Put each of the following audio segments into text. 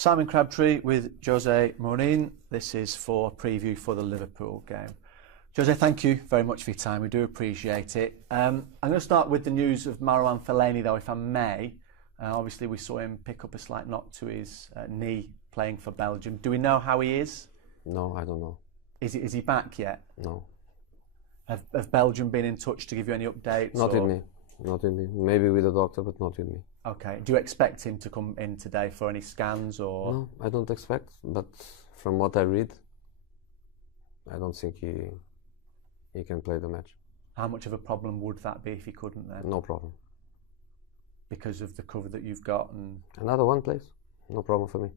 Simon Crabtree with Jose Mourinho. This is for preview for the Liverpool game. Jose, thank you very much for your time. We do appreciate it. I'm going to start with the news of Marouane Fellaini, though, if I may. Obviously, we saw him pick up a slight knock to his knee playing for Belgium. Do we know how he is? No, I don't know. Is he back yet? No. Have Belgium been in touch to give you any updates? Not with me. Not with me. Maybe with the doctor, but not with me. Okay. Do you expect him to come in today for any scans or? No, I don't expect. But from what I read, I don't think he can play the match. How much of a problem would that be if he couldn't then? No problem. Because of the cover that you've got and another one plays. No problem for me.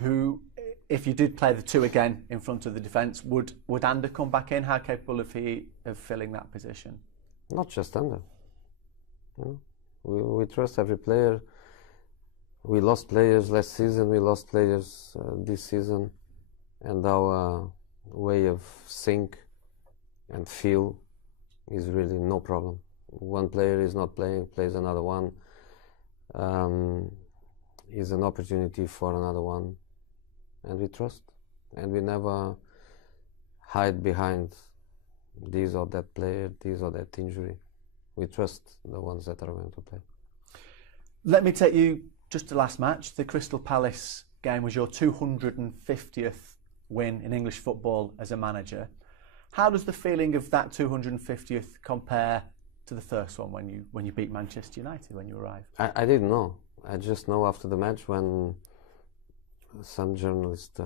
Who, if you did play the two again in front of the defence, would Ander come back in? How capable of he of filling that position? Not just Ander. You know, we trust every player. We lost players last season. We lost players this season, and our way of think and feel is really no problem. One player is not playing, plays another one. Is an opportunity for another one, and we trust, and we never hide behind this or that player, this or that injury. We trust the ones that are going to play. Let me take you just to the last match. The Crystal Palace game was your 250th win in English football as a manager. How does the feeling of that 250th compare to the first one when you beat Manchester United when you arrived? I didn't know. I just know after the match when some journalist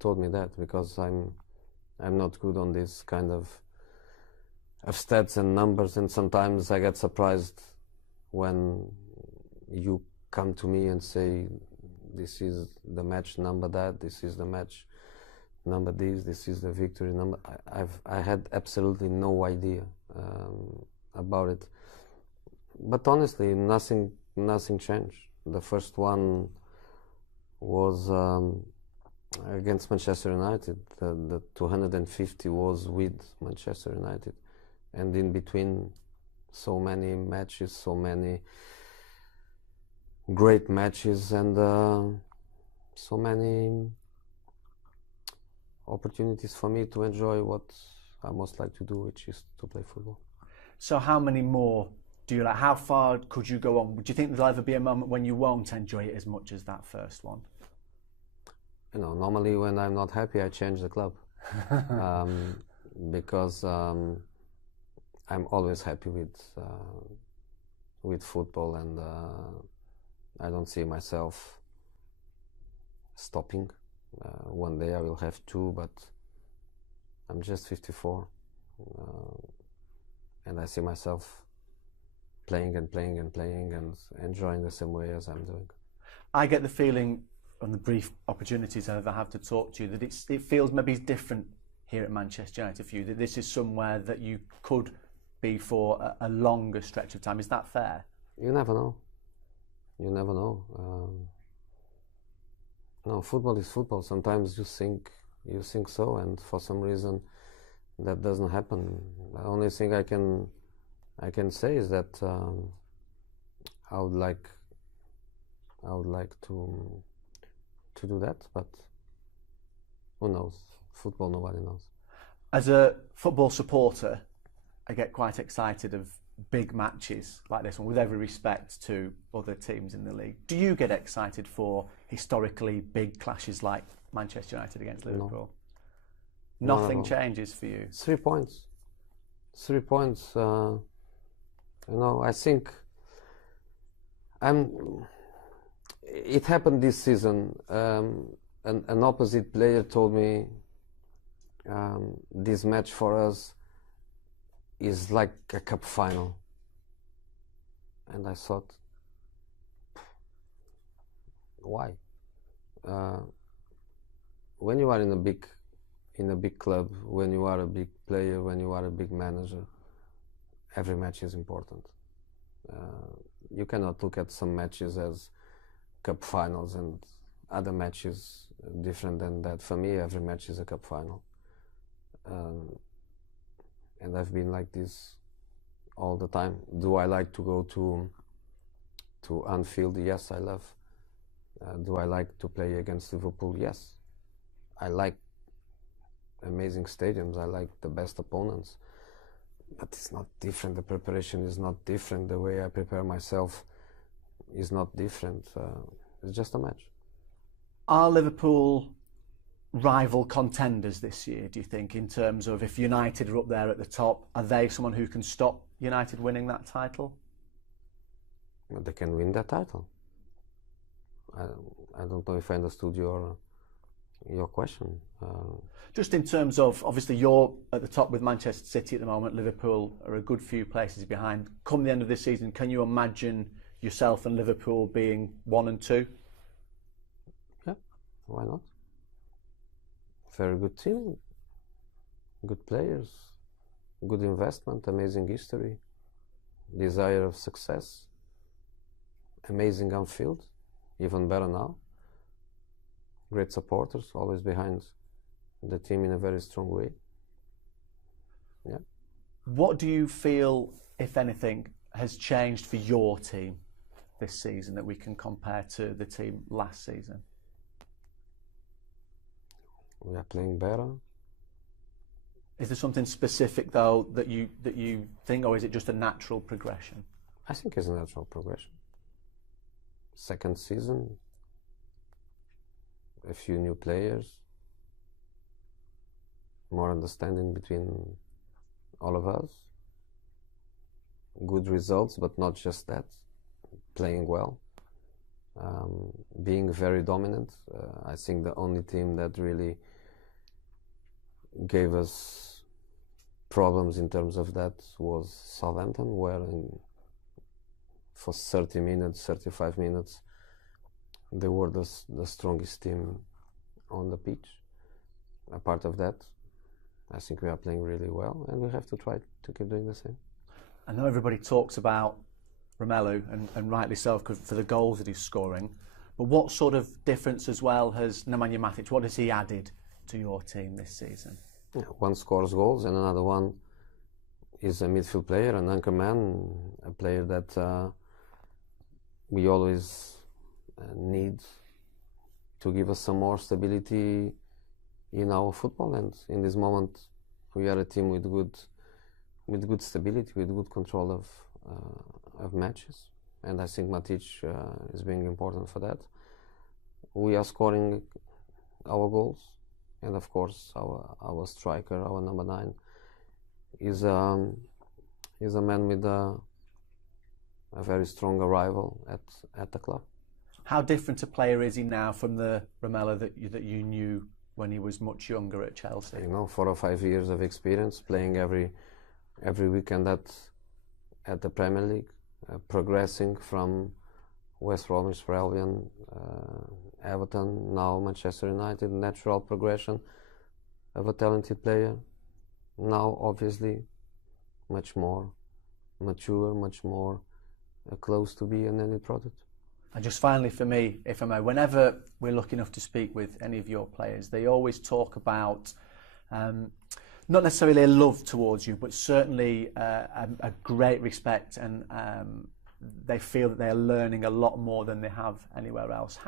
told me that, because I'm not good on this kind of stats and numbers, and sometimes I get surprised when you come to me and say this is the match number that, this is the match number this is the victory number. I had absolutely no idea about it, but honestly nothing changed. The first one was against Manchester United. The 250 was with Manchester United, and in between so many matches, so many great matches, and so many opportunities for me to enjoy what I most like to do, which is to play football. So how many more do you like? How far could you go on? Do you think there'll ever be a moment when you won't enjoy it as much as that first one? You know, normally when I'm not happy, I change the club, because I'm always happy with football, and I don't see myself stopping. One day I will have two, but I'm just 54, and I see myself playing and playing and playing and enjoying the same way as I'm doing. I get the feeling on the brief opportunities I ever have to talk to you that it feels maybe different here at Manchester United for you, that this is somewhere that you could be for a longer stretch of time. Is that fair? You never know. You never know. No, football is football. Sometimes you think so, and for some reason that doesn't happen. The only thing I can say is that I would like to do that, but who knows? Football, nobody knows. As a football supporter, I get quite excited of big matches like this one, with every respect to other teams in the league. Do you get excited for historically big clashes like Manchester United against Liverpool? No. Nothing changes for you? 3 points. 3 points. You know, I think it happened this season. An opposite player told me this match for us is like a cup final, and I thought, why? When you are in a big club, when you are a big player, when you are a big manager, every match is important. You cannot look at some matches as cup finals and other matches different than that. For me, every match is a cup final. And I've been like this all the time. Do I like to go to Anfield? Yes, I love. Do I like to play against Liverpool? Yes. I like amazing stadiums. I like the best opponents. But it's not different. The preparation is not different. The way I prepare myself is not different. It's just a match. Are Liverpool rival contenders this year, do you think, in terms of if United are up there at the top, are they someone who can stop United winning that title? Well, they can win that title. I don't know if I understood your question. Just in terms of, obviously you're at the top with Manchester City at the moment, Liverpool are a good few places behind. Come the end of this season, can you imagine yourself and Liverpool being 1 and 2? Yeah, why not? Very good team, good players, good investment, amazing history, desire of success, amazing on field, even better now. Great supporters, always behind the team in a very strong way. Yeah. What do you feel, if anything, has changed for your team this season that we can compare to the team last season? We are playing better. Is there something specific though that you think, or is it just a natural progression? I think it's a natural progression. Second season, a few new players, more understanding between all of us, good results, but not just that, playing well, being very dominant. I think the only team that really gave us problems in terms of that was Southampton, where for 30 minutes, 35 minutes, they were the strongest team on the pitch. Apart of that, I think we are playing really well, and we have to try to keep doing the same. I know everybody talks about Romelu, and rightly so, for the goals that he's scoring, but what sort of difference as well has Nemanja Matic, what has he added to your team this season? Yeah, one scores goals and another one is a midfield player, an anchor man, a player that we always need to give us some more stability in our football. And in this moment, we are a team with good stability, with good control of matches. And I think Matic is being important for that. We are scoring our goals. And of course, our striker, our number 9, is a man with a very strong arrival at the club. How different a player is he now from the Romelu that you knew when he was much younger at Chelsea? 4 or 5 years of experience, playing every weekend at the Premier League, progressing from West Bromwich, Albion, Everton, now Manchester United. Natural progression of a talented player. Now, obviously, much more mature, much more close to be an ended product. And just finally for me, if I may, whenever we're lucky enough to speak with any of your players, they always talk about not necessarily a love towards you, but certainly a great respect, and they feel that they're learning a lot more than they have anywhere else.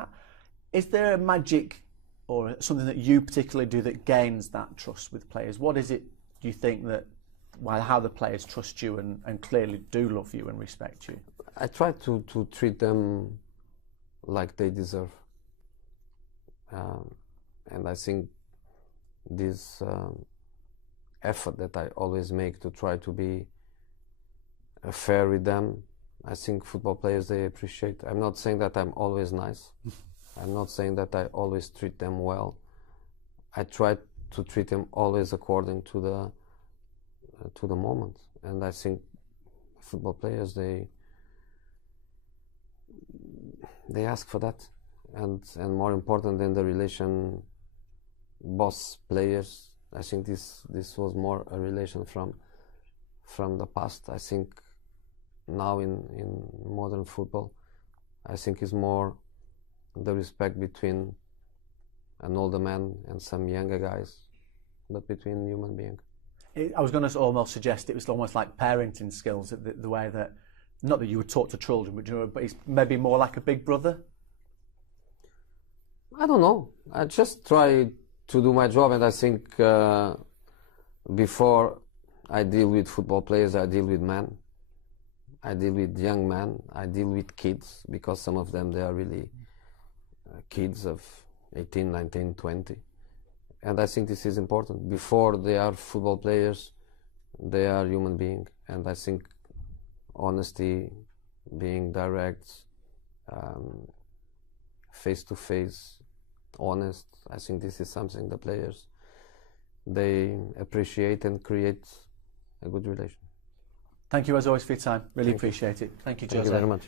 Is there a magic or something that you particularly do that gains that trust with players? What is it, do you think, how the players trust you and clearly do love you and respect you? I try to treat them like they deserve. And I think this effort that I always make to try to be fair with them, I think football players, they appreciate. I'm not saying that I'm always nice. I'm not saying that I always treat them well. I try to treat them always according to the moment. And I think football players, they ask for that. And more important than the relation boss players, I think this was more a relation from the past. I think now in modern football, I think is more the respect between an older man and some younger guys, but between human beings. I was going to almost suggest it was almost like parenting skills, the way that, not that you would talk to children, but it's maybe more like a big brother. I don't know. I just try to do my job, and I think before I deal with football players, I deal with men. I deal with young men. I deal with kids, because some of them, they are really kids of 18, 19, 20. And I think this is important. Before they are football players, they are human beings. And I think honesty, being direct, face-to-face, honest, I think this is something the players, they appreciate and create a good relation. Thank you as always for your time. Really appreciate it. Thank you, Jose. Thank you very much.